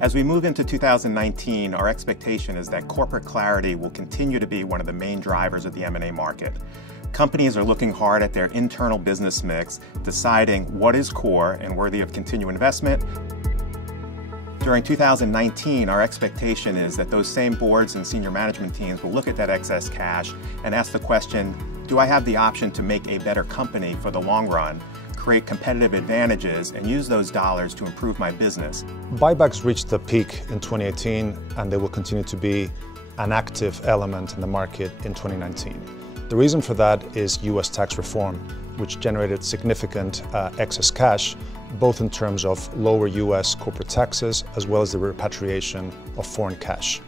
As we move into 2019, our expectation is that corporate clarity will continue to be one of the main drivers of the M&A market. Companies are looking hard at their internal business mix, deciding what is core and worthy of continued investment. During 2019, our expectation is that those same boards and senior management teams will look at that excess cash and ask the question, do I have the option to make a better company for the long run, create competitive advantages, and use those dollars to improve my business? Buybacks reached a peak in 2018, and they will continue to be an active element in the market in 2019. The reason for that is US tax reform, which generated significant excess cash, both in terms of lower US corporate taxes as well as the repatriation of foreign cash.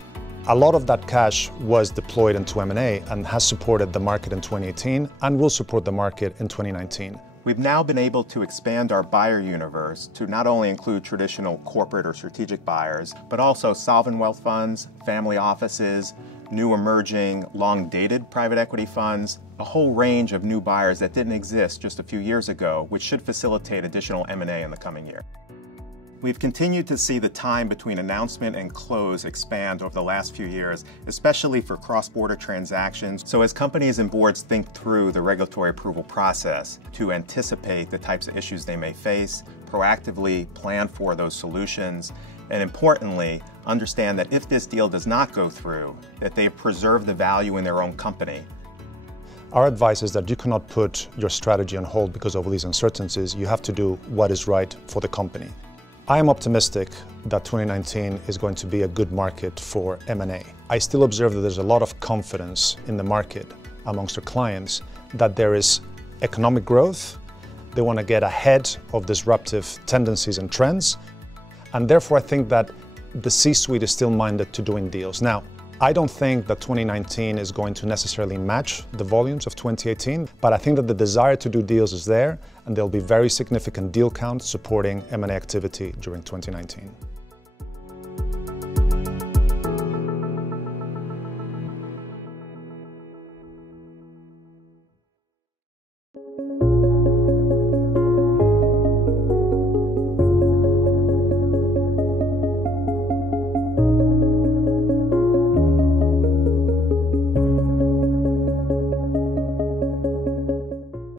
A lot of that cash was deployed into M&A and has supported the market in 2018 and will support the market in 2019. We've now been able to expand our buyer universe to not only include traditional corporate or strategic buyers, but also sovereign wealth funds, family offices, new emerging, long-dated private equity funds, a whole range of new buyers that didn't exist just a few years ago, which should facilitate additional M&A in the coming year. We've continued to see the time between announcement and close expand over the last few years, especially for cross-border transactions. So as companies and boards think through the regulatory approval process to anticipate the types of issues they may face, proactively plan for those solutions, and importantly, understand that if this deal does not go through, that they've preserved the value in their own company. Our advice is that you cannot put your strategy on hold because of all these uncertainties. You have to do what is right for the company. I am optimistic that 2019 is going to be a good market for M&A. I still observe that there's a lot of confidence in the market amongst our clients that there is economic growth. They want to get ahead of disruptive tendencies and trends. And therefore, I think that the C-suite is still minded to doing deals. Now, I don't think that 2019 is going to necessarily match the volumes of 2018, but I think that the desire to do deals is there, and there'll be very significant deal counts supporting M&A activity during 2019.